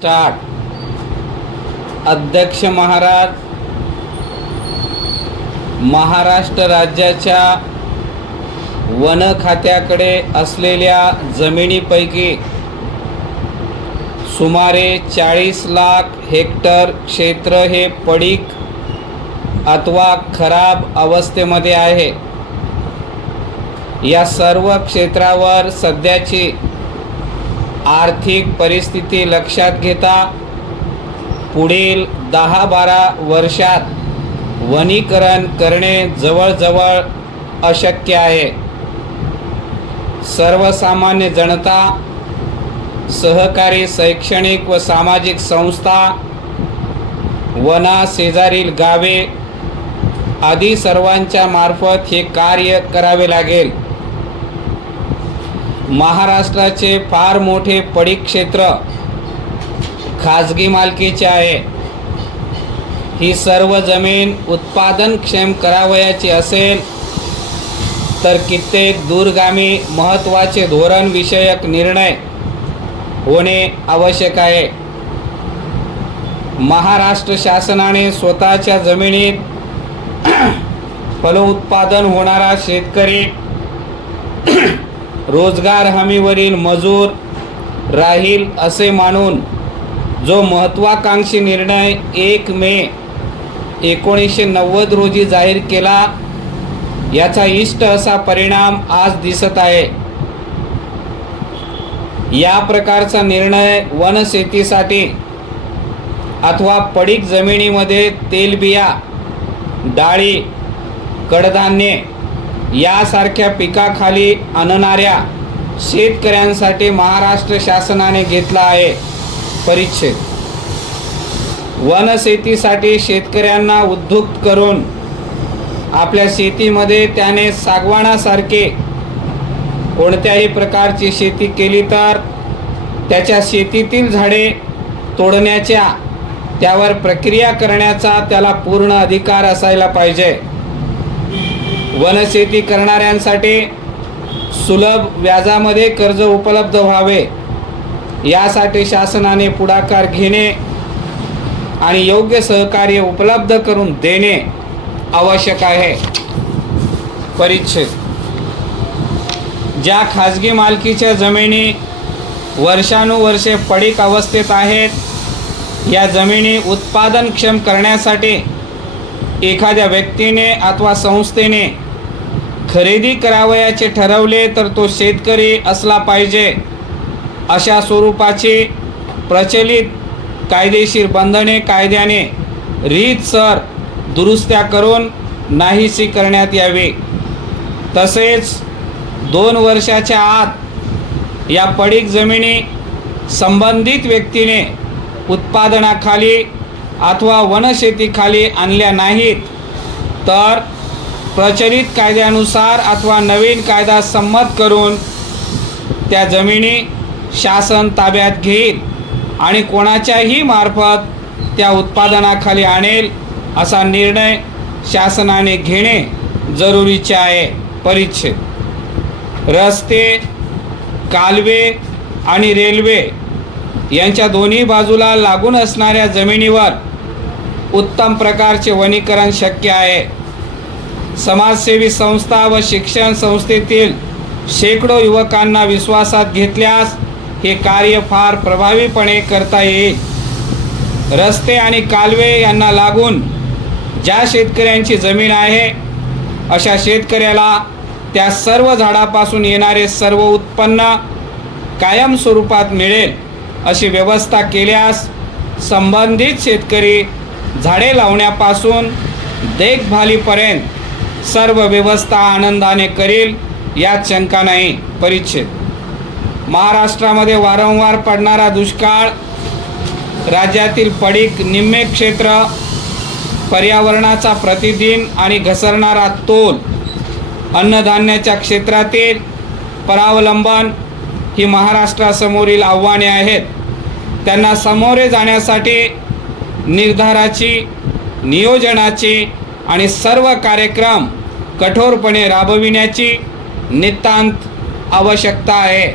Start. अध्यक्ष महाराज, महाराष्ट्र राज्याच्या one खात्याकडे असलेल्या जमिनीपैकी सुमारे 40 लाख हेक्टर क्षेत्र हे पडीक अथवा खराब अवस्थेमध्ये आहे। या सर्व क्षेत्रावर सध्याची आर्थिक परिस्थिती लक्षात घेता पुढील 10-12 वर्षात वनीकरण करणे जवळजवळ अशक्य आहे। सर्वसामान्य जनता, सहकारी शैक्षणिक व सामाजिक संस्था, वना शेजारील गावे आदी सर्वांच्या मार्फत हे कार्य करावे लागेल। महाराष्ट्राचे फार मोठे पडीक क्षेत्र खाजगी मालकीचे आहे। ही सर्व जमीन उत्पादनक्षम करावयाची असेल तर कित्येक दूरगामी महत्त्वाचे धोरण विषयक निर्णय होणे आवश्यक आहे। महाराष्ट्र शासनाने स्वतःच्या जमिनीत फलोत्पादन होणारा शेतकरी, रोजगार हमीवरील मजूर राहील असे मानून जो महत्त्वाकांक्षी निर्णय 1 मे 1990 रोजी जाहीर केला, याचा इष्ट असा परिणाम आज दिसत आहे। या प्रकारचा निर्णय वनशेतीसाठी अथवा पडीक जमिनीमध्ये तेलबिया, डाळी, कडधान्ये यासारख्या पिकाखाली आणणाऱ्या शेतकऱ्यांसाठी महाराष्ट्र शासनाने घेतला आहे। परिच्छेद वनशेतीसाठी शेतकऱ्यांना उद्युक्त करून आपल्या शेतीमध्ये त्याने सागवानासारखे कोणत्याही प्रकारची शेती केली तर त्याच्या शेतीतील झाडे तोडण्याच्या, त्यावर प्रक्रिया करण्याचा त्याला पूर्ण अधिकार असायला पाहिजे। वनशेती करणाऱ्यांसाठी सुलभ व्याजामध्ये कर्ज उपलब्ध व्हावे, यासाठी शासनाने पुढाकार घेणे आणि योग्य सहकार्य उपलब्ध करून देणे आवश्यक आहे। परिच्छेद ज्या खाजगी मालकीच्या जमिनी वर्षानुवर्षे पडीक अवस्थेत आहेत, या जमिनी उत्पादनक्षम करण्यासाठी एखाद्या व्यक्तीने अथवा संस्थेने खरेदी करावयाचे ठरवले तर तो शेतकरी असला पाहिजे। अशा स्वरूपाची प्रचलित कायदेशीर बंधने कायद्याने रीतसर दुरुस्त्या करून नाहीशी करण्यात यावी। तसेच 2 वर्षाच्या आत या पडीक जमिनी संबंधित व्यक्तीने उत्पादनाखाली अथवा वनशेतीखाली आणल्या नाहीत तर प्रचलित कायद्यानुसार अथवा नवीन कायदा संमत करून त्या जमिनी शासन ताब्यात घेईल आणि कोणाच्याही मार्फत त्या उत्पादनाखाली आणेल असा निर्णय शासनाने घेणे जरुरीचे आहे। परिच्छेद रस्ते, कालवे आणि रेल्वे यांच्या दोन्ही बाजूला लागून असणाऱ्या जमिनीवर उत्तम प्रकारचे वनीकरण शक्य आहे। समाजसेवी संस्था व शिक्षण संस्थेतील शेकडो युवकांना विश्वासात घेतल्यास हे कार्य फार प्रभावीपणे करता येईल। रस्ते आणि कालवे यांना लागून ज्या शेतकऱ्यांची जमीन आहे, अशा शेतकऱ्याला त्या सर्व झाडापासून येणारे सर्व उत्पन्न कायम स्वरूपात मिळेल अशी व्यवस्था केल्यास संबंधित शेतकरी झाडे लावण्यापासून देखभालीपर्यंत सर्व व्यवस्था आनंदाने करील, यात शंका नाही। परिच्छेद महाराष्ट्रामध्ये वारंवार पडणारा दुष्काळ, राज्यातील पडीक निम्मे क्षेत्र, पर्यावरणाचा प्रतिदिन आणि घसरणारा तोल, अन्नधान्याच्या क्षेत्रातील परावलंबन ही महाराष्ट्रासमोरील आव्हाने आहेत। त्यांना सामोरे जाण्यासाठी निर्धाराची, नियोजनाची आणि सर्व कार्यक्रम कठोरपणे राबविण्याची नितांत आवश्यकता आहे।